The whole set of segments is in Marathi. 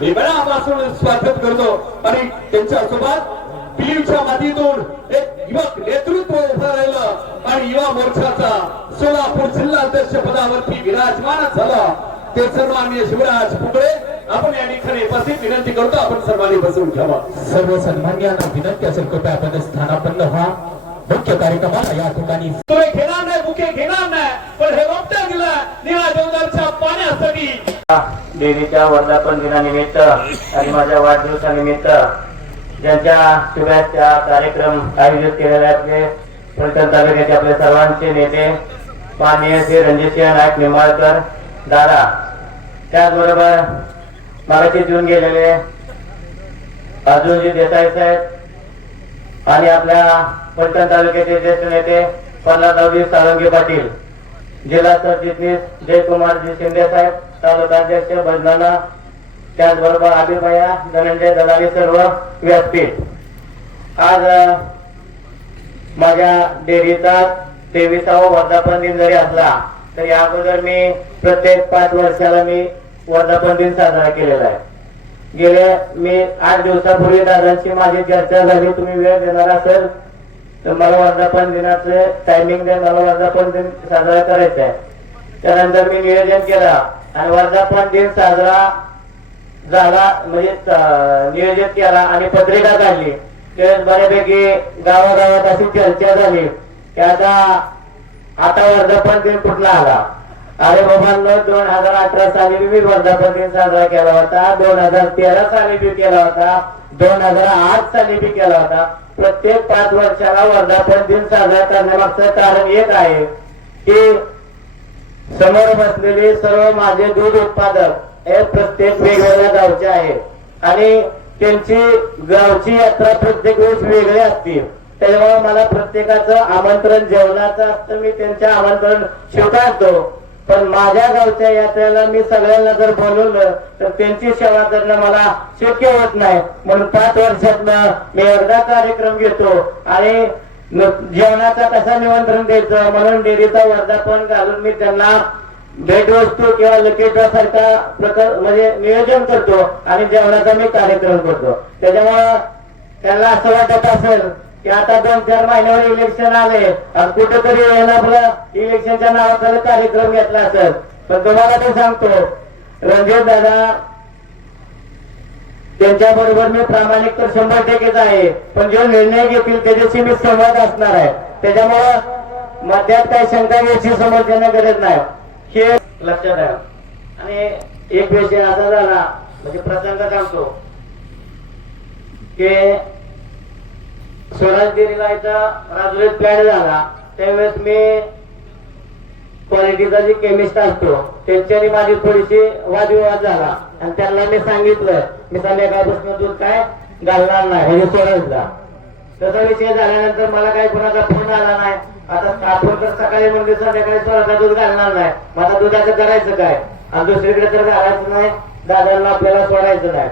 निमित्तानं मी स्वागत करतो. आणि त्यांच्यासोबत पिलीच्या मातीतून एक युवक नेतृत्व उभं राहिलं. आणि युवा मोर्चाचा सोलापूर जिल्हा अध्यक्ष पदावरती विराजमान झाला. ते सन्माननीय शिवराज पुकळे आपण या ठिकाणी उपस्थित विनंती करतो आपण सर्वांनी बसून घ्यावा सर्व सन्मान्यांना विनंती असेल कृपया आपण स्थानापन्न व्हा. मुख्य कार्यक्रमाला या ठिकाणी तुम्ही घेणार नाही बुके घेणार नाही पण हे रोपट्या दिला निळा देवदारच्या पाण्यासाठी. देवीच्या वर्धापन दिनानिमित्त आणि माझ्या वाढदिवसानिमित्त ज्यांच्या शुभेच्छा कार्यक्रम आयोजित केलेले ते फलटण तालुक्याचे आपले सर्वांचे नेते माननीय श्री रणजितसिंह नाईक निंबाळकर दादा त्याचबरोबर मागाशी येऊन गेलेले अर्जुनजी देसाई साहेब आणि आपल्या फलटण तालुक्याचे ज्येष्ठ नेते प्रल्हादरावजी साळुंगे पाटील. जिल्हा सरचिटणीस जयकुमारजी शिंदे साहेब तालुका अध्यक्ष भजनाना. त्याचबरोबर अभिभया धनंजय दलाली सर्व व्यासपीठ. आज माझ्या डेअरीचा तेविसावा वर्धापन दिन जरी असला तरी अगोदर मी प्रत्येक पाच वर्षाला मी वर्धापन दिन साजरा केलेला आहे. गेल्या मी आठ दिवसापूर्वी दादांची माझी चर्चा झाली तुम्ही वेळ देणार असेल तर मला वर्धापन दिनाचं टायमिंग द्या मला वर्धापन दिन साजरा करायचा आहे. त्यानंतर मी नियोजन केला आणि वर्धापन दिन साजरा झाला म्हणजे नियोजित नियोजन केला आणि पत्रिका काढली. त्यावेळेस बऱ्यापैकी गावागावात अशी चर्चा झाली की आता आता वर्धापन दिन कुठला आला? अरे बाबांनो दोन हजार अठरा साली मी वर्धापन दिन साजरा केला होता. दोन हजार तेरा साली बी केला होता. दोन हजार आठ साली बी केला होता. प्रत्येक पाच वर्षाला वर्धापन दिन साजरा करण्यामागचं कारण एक आहे की समोर बसलेले सर्व माझे दूध उत्पादक हे प्रत्येक वेगवेगळ्या गावचे आहेत. आणि त्यांची गावची यात्रा प्रत्येक वेळेस वेगळी असते. त्यामुळे मला प्रत्येकाचं आमंत्रण जेवणाचं असतं. मी त्यांच्या आमंत्रण स्वीकारतो. पण माझ्या गावच्या यात्रेला मी सगळ्यांना जर बोलवलं तर त्यांची सेवा करणं मला शक्य होत नाही. म्हणून पाच वर्षातनं मी एकदा कार्यक्रम घेतो आणि जेवणाचा कसा निमंत्रण द्यायचं म्हणून डेअरीचा वर्धापन घालून मी त्यांना भेटवस्तू किंवा लकेटा सारखा प्रकार म्हणजे नियोजन करतो आणि जेवणाचा मी कार्यक्रम करतो. त्याच्यामुळं त्यांना असं वाटत असेल की आता दोन चार महिन्यावर इलेक्शन आले. कुठेतरी इलेक्शनच्या नावाखाली कार्यक्रम घेतला असेल. पण तुम्हाला ते सांगतो. रणजित दादा त्यांच्या बरोबर मी प्रामाणिक तर शंभर टक्केच आहे. पण जो निर्णय घेतील त्याच्याशी मी संवाद असणार आहे. त्याच्यामुळं मध्यात काही शंका घ्यायची समजण्याची गरज नाही. हे लक्षात आहे आणि एक विषय असा झाला म्हणजे प्रसंग सांगतो. की स्वराज डेअरीला इथं राजुरीत प्लॅन झाला. त्यावेळेस मी क्वालिटीचा जे केमिस्ट असतो त्यांच्यानी माझी थोडीशी वादविवाद झाला. आणि त्यांना मी सांगितलं मी संध्याकाळपासून दूध काय घालणार नाही म्हणजे सोडायचा तसा विषय झाल्यानंतर मला काही कोणाचा फोन आला नाही. आता काठोरकर सकाळी म्हणजे संध्याकाळी स्वराचा दूध घालणार नाही. माझा दुधाचं करायचं काय? आणि दुसरीकडे तर घालायचं नाही. दादांना आपल्याला सोडायचं नाही.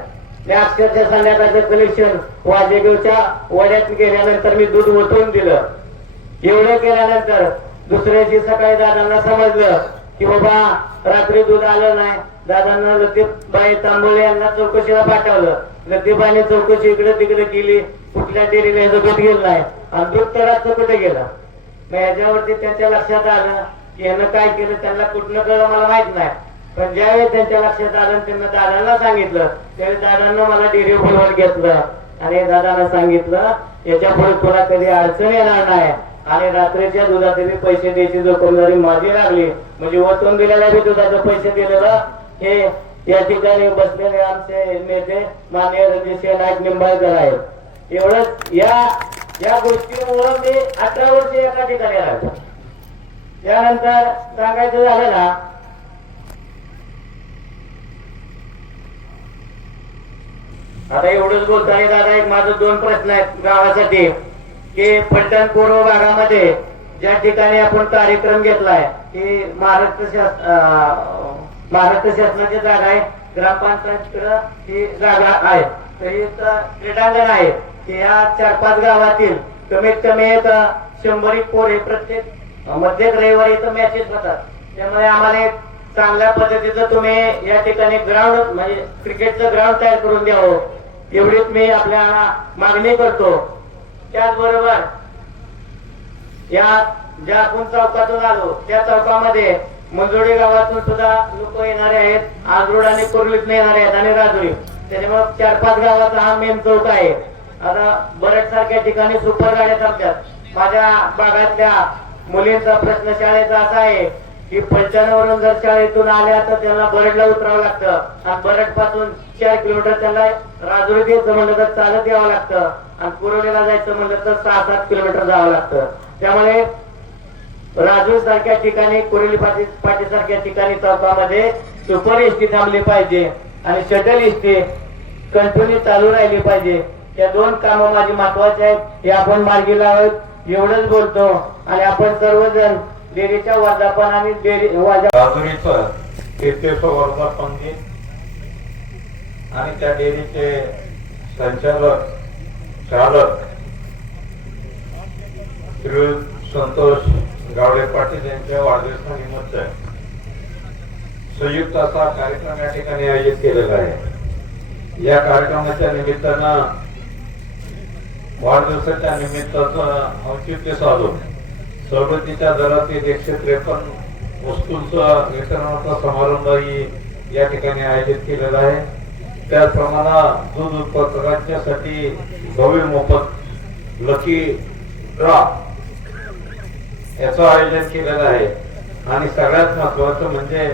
मी अक्षरशः संध्याकाळचं कलेक्शन वाजेगावच्या वड्यात गेल्यानंतर मी दूध ओतून दिलं. एवढं केल्यानंतर दुसऱ्या दिवशी सकाळी दादांना समजलं की बाबा रात्री दूध आलं नाही. दादांना लतीफबाई तांबोळे यांना चौकशीला पाठवलं. लतीफबाईने चौकशी इकडे तिकडे केली. कुठल्या डेअरीला याचं दूध गेलं नाही. आणि दूध तळाचं कुठे गेलं? मग याच्यावरती त्यांच्या लक्षात आलं की यानं काय केलं? त्यांना कुठनं कळलं मला माहीत नाही. पण ज्यावेळी त्यांच्या लक्षात आलं त्यांना दादांना सांगितलं त्यावेळी दादांना मला डेरी बोलवून घेतलं. आणि दादांना सांगितलं याच्यापुढे तुला कधी अडचण येणार नाही. आणि रात्रीच्या दुधाचे मी पैसे द्यायची जोखमदारी माझी लागली. म्हणजे वतून दिलेल्या मी दुधाचं पैसे दिलेलं हे या ठिकाणी बसलेले आमचे नेते मान्य रणजितसिंह नाईक निंबाळकर आहेत. एवढंच या या गोष्टीमुळं मी अठरा वर्ष एका ठिकाणी राहतो त्यानंतर सांगायचं झालं ना आता एवढंच बोलताना दादा एक माझं दोन प्रश्न आहेत गावासाठी. की फलटण पूर्व भागामध्ये ज्या ठिकाणी आपण कार्यक्रम घेतलाय की महाराष्ट्र शास महाराष्ट्र शासनाची जागा आहे ग्रामपंचायत ही जागा आहे. तर क्रीडांगण आहे. की या चार पाच गावातील कमीत कमी एक शंभर एक पोरे प्रत्येक अं, प्रत्येक रविवारी इथं मॅचेस होतात. त्यामुळे आम्हाला एक चांगल्या पद्धतीचं तुम्ही या ठिकाणी ग्राउंड म्हणजे क्रिकेटचं ग्राउंड तयार करून द्यावं हो. एवढीच मी आपल्या मागणी करतो. त्याचबरोबर या ज्या आपण चौकातून आलो त्या चौकामध्ये मंजुरी गावातून सुद्धा लोक येणारे आहेत. आजरोड आणि कुर्लीतून येणारे आहेत आणि राजुरी. त्याच्यामुळे चार पाच गावाचा हा मेन चौक आहे. आता बरेच सारख्या ठिकाणी सुपर गाड्या चालतात. माझ्या भागातल्या मुलींचा प्रश्न शाळेचा असा आहे की पंच्याण्णवरून जर शाळेतून आल्या तर त्यांना बरडला उतरावं लागतं. आणि बरडपासून चार किलोमीटर त्यांना राजुरी द्यायचं म्हणलं तर चालत यावं लागतं. आणि पुरवणीला जायचं म्हणलं तर सहा सात किलोमीटर जावं लागतं. त्यामुळे राजूर सारख्या ठिकाणी कुरेली पाटी पाटी सारख्या ठिकाणी चौकामध्ये सुपर एसटी थांबली पाहिजे आणि शटल एसटी कंटिन्यू चालू राहिली पाहिजे. या दोन कामं माझी महत्वाची आहेत. हे आपण मार्गी लावत एवढंच बोलतो. आणि आपण सर्वजण डेरीच्या वर्धापन आणि डेअरी वाजा राजुरीचं कीर्तीस्व वर्धापन आणि त्या डेरीचे संचालक चालक श्री संतोष गावडे पाटील यांच्या वाढदिवसानिमित्त संयुक्त असा कार्यक्रम या ठिकाणी आयोजित केलेला आहे. या कार्यक्रमाच्या निमित्तानं वाढदिवसाच्या निमित्ताचं औचित्य साधून सवलतीच्या दरातील एकशे त्रेपन्न वस्तूंचा वितरणाचा समारंभही या ठिकाणी आयोजित केलेला आहे. त्याचप्रमाणे दूध उत्पादकांच्यासाठी भव्य मोफत लकी ड्रा याचं आयोजन केलेलं आहे. आणि सगळ्यात महत्वाचं म्हणजे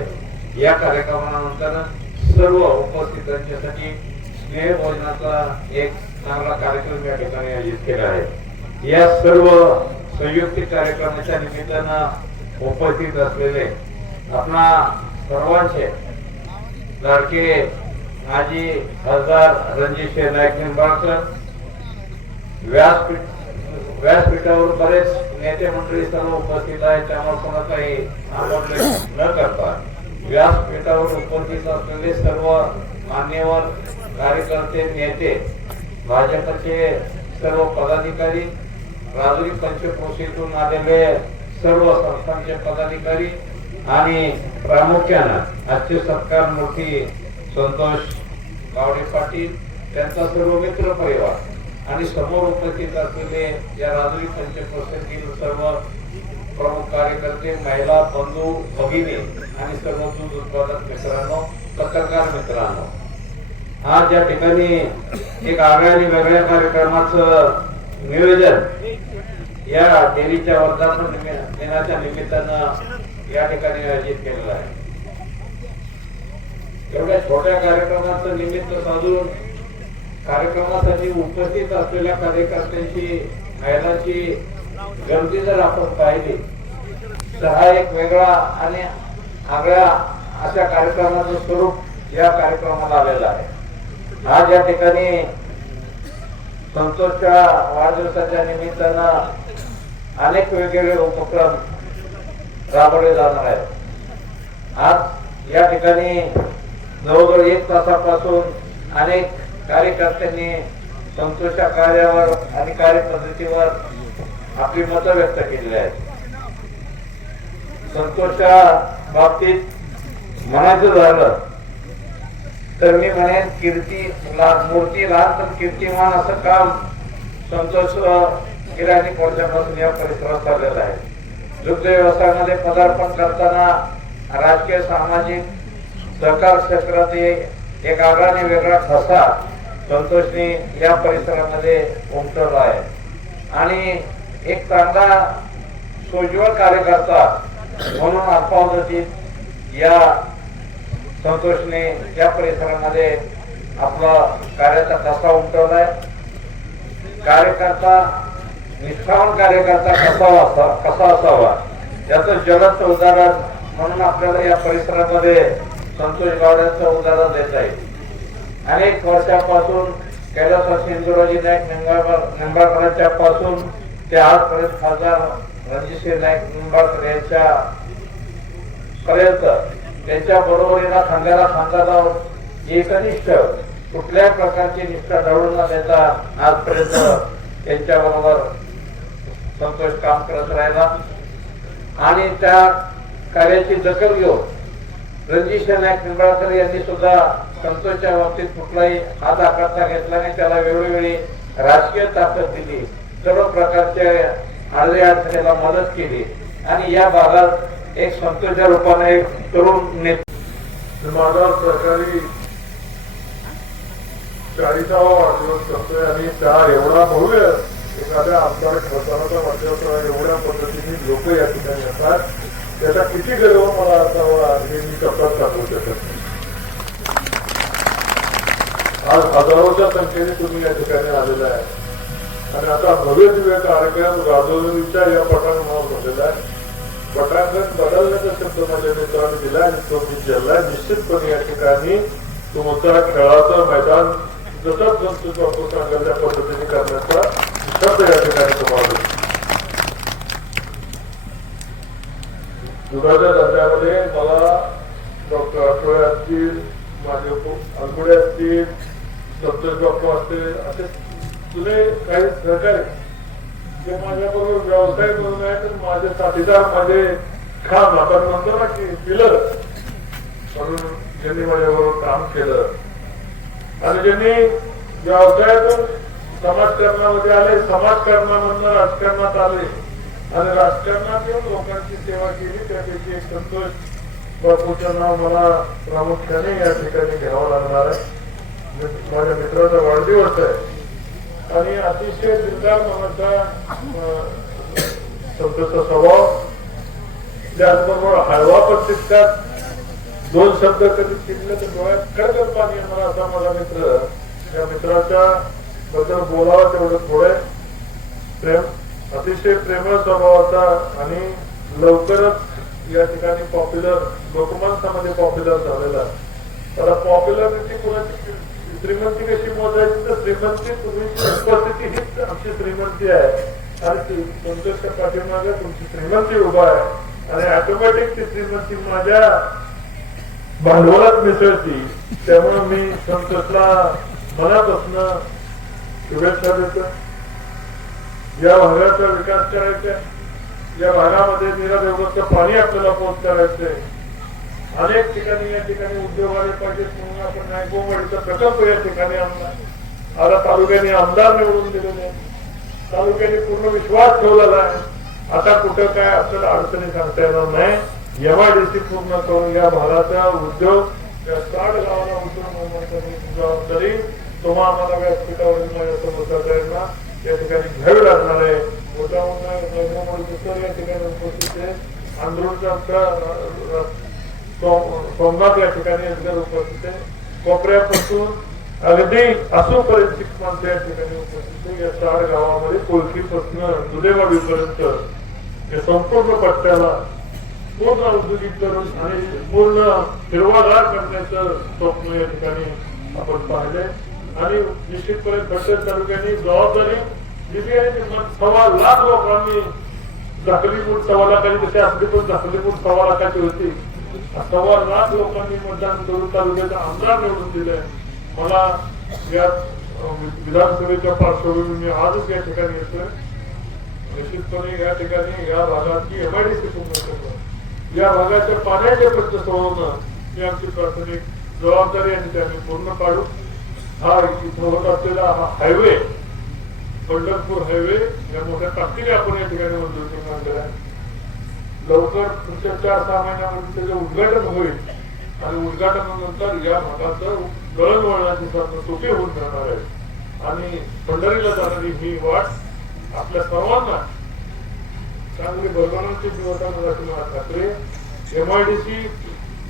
या कार्यक्रमानंतर सर्व उपस्थितांच्यासाठी स्नेह भोजनाचा एक चांगला कार्यक्रम या ठिकाणी आयोजित केला आहे. या सर्व संयुक्तिक कार्यक्रमाच्या निमित्तानं उपस्थित असलेले आपणा सर्वांचे लाडके माजी खासदार रणजित नाईक निंबाळकर व्यासपीठ व्यासपीठावर बरेच नेते मंडळी सर्व उपस्थित आहेत. त्यामुळे कोणा काही आवाज न करता व्यासपीठावर उपस्थित असलेले सर्व मान्यवर कार्यकर्ते नेते भाजपचे सर्व पदाधिकारी राजुरी पंचक्रोशीतून आलेले सर्व संस्थांचे पदाधिकारी आणि प्रामुख्यानं आजचे सत्कार मूर्ती संतोष गावडे पाटील त्यांचा सर्व मित्र परिवार आणि समोर उपस्थित असलेले या राजुरी पंचक्रोशीतील सर्व प्रमुख कार्यकर्ते महिला बंधू भगिनी आणि सर्व दूध उत्पादक मित्रांनो पत्रकार मित्रांनो. आज या ठिकाणी एक आगळ्या आणि वेगळ्या कार्यक्रमाचं नियोजन या देवीच्या वर्धापन दिनाच्या निमित्तानं या ठिकाणी आयोजित केलेलं आहे. एवढ्या छोट्या कार्यक्रमाचं निमित्त साधून कार्यक्रमासाठी उपस्थित असलेल्या कार्यकर्त्यांची महिलांची गर्दी जर आपण पाहिली तर हा एक वेगळा आणि आगळ्या अशा कार्यक्रमाचं स्वरूप या कार्यक्रमाला आलेलं आहे. आज या ठिकाणी संतोषच्या वाढदिवसाच्या निमित्तानं अनेक वेगवेगळे उपक्रम राबवले जाणार आहेत. आज या ठिकाणी जवळजवळ एक तासापासून अनेक कार्यकर्त्यांनी संतोषच्या कार्यावर आणि कार्यपद्धतीवर आपली मतं व्यक्त केलेली आहेत. संतोषच्या बाबतीत म्हणायचं झालं तर मी म्हणेन कीर्ती मूर्ती लहान तर कीर्तिमान असं काम संतोष गिराणी अनेक या परिसरात चाललेलं आहे. दुग्ध व्यवसायामध्ये पदार्पण करताना राजकीय सामाजिक सहकार क्षेत्रात एक एक वेगळा ठसा संतोषने या परिसरामध्ये उमटवला आहे. आणि एक चांगला सोज्वळ कार्यकर्ता म्हणून अल्पावधीत या संतोषने या परिसरामध्ये आपला कार्याचा कसा उमटवलाय? कार्यकर्ता निष्ठावान कार्यकर्ता कसा असा कसा असावा? याचं जलद उदाहरण म्हणून आपल्याला या परिसरामध्ये संतोष गावड्यांचं उदाहरण देता येईल. अनेक वर्षापासून कैलास सिंधुराजी नाईक निंबाळकर निंबाळकरांच्या पासून ते आजपर्यंत खासदार रणजितसिंह नाईक निंबाळकर यांच्या पर्यंत त्यांच्या बरोबरीला खांद्याला खांदा लावून एकनिष्ठ कुठल्या प्रकारची निष्ठा ढळून न आजपर्यंत त्यांच्या बरोबर संतोष काम करत राहिला. आणि त्या कार्याची दखल घेऊन रणजित नायक निंबाळकर यांनी सुद्धा संतोषच्या बाबतीत कुठलाही हात आकारता घेतला नाही. त्याला वेळोवेळी राजकीय ताकद दिली. सर्व प्रकारच्या आडले अडचणीला मदत केली. आणि या भागात एक संतोषच्या रूपाने एक तरुण नेते माझा सरकारी चाळीसावा वाढदिवस करतोय आणि त्या एवढा भव्य एखाद्या आमदार खासदाराचा वाढदिवस एवढ्या पद्धतीने लोक या ठिकाणी येतात. त्याचा किती गर्व मला असावा हे मी तपास दाखवू शकत आज हजारोच्या संख्येने तुम्ही या ठिकाणी आलेला आहे. आणि आता भव्य दिव्य कार्यक्रम राजौरीच्या या पटांगणावर झालेला आहे. पटांगण बदलण्याचा शब्द माझ्या मित्रांनी दिला आणि तो मी जिल्हा निश्चितपणे या ठिकाणी तुमचा खेळाचं मैदान जसं संस्कृत बापू सांगेल त्या पद्धतीने करण्याचा शब्द या ठिकाणी तुम्हाला देतो. युगाच्या दर्जामध्ये मला डॉक्टर आठवडे असतील माझे अंकुडे असतील संतोष बापू असतील असे जुने काही सहकारी ते माझ्याबरोबर व्यवसाय करून आहे तर माझे साथीदार माझे खान आपण म्हणतो ना की पिलर म्हणून ज्यांनी माझ्याबरोबर काम केलं. आणि ज्यांनी व्यवसायातून समाजकारणामध्ये आले समाजकारणामधनं राजकारणात आले. आणि राजकारणात येऊन लोकांची सेवा केली त्यापैकी एक संतोष बापूचं नाव मला प्रामुख्याने या ठिकाणी घ्यावं लागणार आहे. माझ्या मित्राचा वाढदिवस आहे. आणि अतिशय दिलदार मनाचा शब्दाचा स्वभाव त्याचबरोबर हळवा पण तितकाच दोन शब्द कधी शिकले तर डोळ्यात खडकन पाणी मला असा माझा मित्र या मित्राच्या बद्दल बोलावं तेवढं थोडं प्रेम अतिशय प्रेमळ स्वभावाचा आणि लवकरच या ठिकाणी पॉप्युलर लोकमानसामध्ये पॉप्युलर झालेला. तर पॉप्युलरिटी कुणाची श्रीमंती कशी मोजायची तर श्रीमंती पूर्वीची उपस्थिती हीच आमची श्रीमंती आहे. आणि तुमच्या पाठीमागे तुमची श्रीमंती उभा आहे. आणि ऑटोमॅटिक ती श्रीमंती माझ्या भांडवलात मिसळती. त्यामुळे मी संतोषला मनापासून शुभेच्छा देतो. या भागाचा विकास करायचा. या भागामध्ये निरा देवगतचं पाणी आपल्याला पोहोच करायचंय अनेक ठिकाणी या ठिकाणी उद्योग आले पाहिजेत म्हणून आपण नायकोवाडीचा प्रकल्प या ठिकाणी आणला. आता तालुक्याने आमदार निवडून दिलेले तालुक्याने पूर्ण विश्वास ठेवलेला आहे. आता कुठं काय आपल्याला अडचणी सांगता येणार नाही. एमआयडीसी पूर्ण करून या भागाचा उद्योग या गावाला उद्योग निर्माण जबाबदारी तुम्हा आम्हाला व्यासपीठावरील माझ्या समोरच्या या ठिकाणी घ्यावी लागणार आहे. मोठा मोठा नरेंद्र या ठिकाणी उपस्थित आहे. आंदोलनचा आमचा सोमनाथ या ठिकाणी अजगर उपस्थित आहे कोपऱ्यापासून अगदी असोपर्यंत माणसं या ठिकाणी उपस्थित आहे या चार गावामध्ये कोलकीपासून दुधेवाडीपर्यंत या संपूर्ण पट्ट्याला पूर्ण औद्योगिकरण आणि पूर्ण हिरवागार करण्याचं स्वप्न या ठिकाणी आपण पाहिले आणि निश्चितपणे खडतर तालुक्याने जबाबदारी दिली आहे की मग सव्वा लाख लोकांनी झाकलीपूर सव्वा लाखाची तशी आपली पण झाकलीपूर सव्वा लाखाची होती सव्वा लाख लोकांनी मतदान करून तालुक्याचा आमदार निवडून दिले. मला या विधानसभेच्या पार्श्वभूमी मी आजच या ठिकाणी येतोय. निश्चितपणे या ठिकाणी या भागाची एमआयडीसी पूर्ण या भागाच्या पाण्याचे प्रश्न सोडवणं ही आमची प्राथमिक जबाबदारी आणि त्यांनी पूर्ण काढू. हा इथं होत असलेला हा हायवे पंढरपूर हायवे या मोठ्या ताकदीने आपण या ठिकाणी मंजूर करून आहे लवकर पुढच्या चार सहा महिन्यामध्ये त्याचं उद्घाटन होईल. आणि उद्घाटनानंतर या भागाचं दळणवळणाची साधनं सोपी होऊन जाणार आहे. आणि पंढरीला जाणारी ही वाट आपल्या सर्वांना चांगली भरभराटी दिवस अशी मला खात्री एमआयडीसी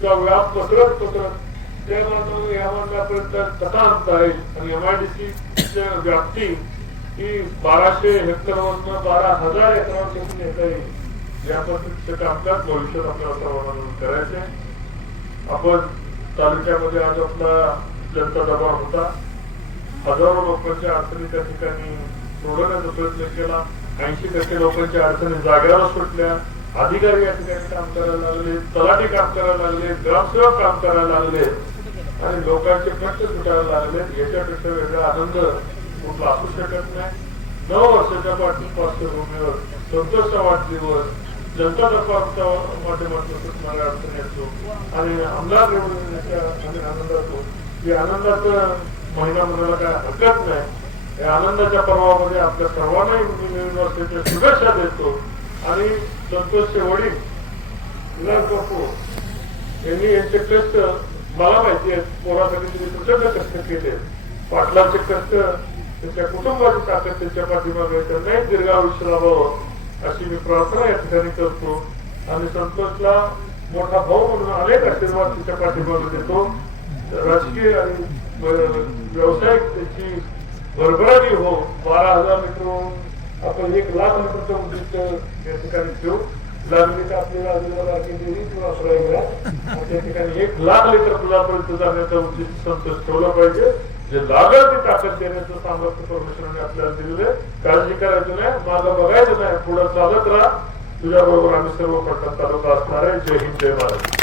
चा व्याप पसरत पसरत त्या मार्गावर या मार्गापर्यंत कसा आणता येईल? आणि एमआयडीसी व्याप्ती ही बाराशे हेक्टरवरनं बारा हजार हेक्टरवर घेऊन येता येईल. या पद्धतीचं कामकाज भविष्यात आपल्याला करायचे आपण तालुक्यामध्ये आज आपला जनता दबाव होता हजारो लोकांच्या अडचणी त्या ठिकाणी सोडवण्याचा प्रयत्न केला. ऐंशी टक्के लोकांच्या अडचणी जागेवर सुटल्या. अधिकारी या ठिकाणी काम करायला लागले तलाठी काम करायला लागले ग्रामसेवक काम करायला लागले. आणि लोकांचे प्रश्न सुटायला लागले. याच्यापेक्षा वेगळा आनंद कुठला असू शकत नाही. नऊ वर्षाच्या पाठी पार्श्वभूमीवर संतोषचा वाढदिवस जनता दरबारच्या माध्यमातून मला अडचण येतो आणि आमदार निवडण्याच्या आम्ही आनंदात की आनंदाचं महिना म्हणायला काय हरकत नाही. या आनंदाच्या पर्वामध्ये आपल्या सर्वांनाही मी नवीन शुभेच्छा देतो. आणि संतोषचे वडील विलास बापू यांनी यांचे कष्ट मला माहिती आहे पोरासाठी तुम्ही प्रचंड कष्ट केले पाटलाचे कष्ट त्यांच्या कुटुंबाची ताकद त्यांच्या पाठीमागे आहे. त्यांनाही दीर्घ आयुष्य लाभावं. अशी मी प्रार्थना या ठिकाणी करतो. आणि संतोषला मोठा भाऊ म्हणून अनेक आशीर्वाद तिच्या पाठीमागे देतो. राजकीय आणि व्यावसायिक त्याची भरभराटी हो. बारा हजार लिटर आपण एक लाख लिटरचं उद्दिष्ट या ठिकाणी ठेवू. लागली तर आपल्याला आजूबाजूला किंवा अकरा त्या ठिकाणी एक लाख लिटर दुधापर्यंत जाण्याचा उद्दिष्ट संतोष ठेवलं पाहिजे. जे लागल ते ताकद देण्याचं सामर्थ्य परमेश्वराने आपल्याला दिलेलं काळजी करायची नाही. माझं बघायचं नाही. पुढे चालत राहा. तुझ्या बरोबर आम्ही सर्व पटकन चालत असणार आहे. जय हिंद जय महाराज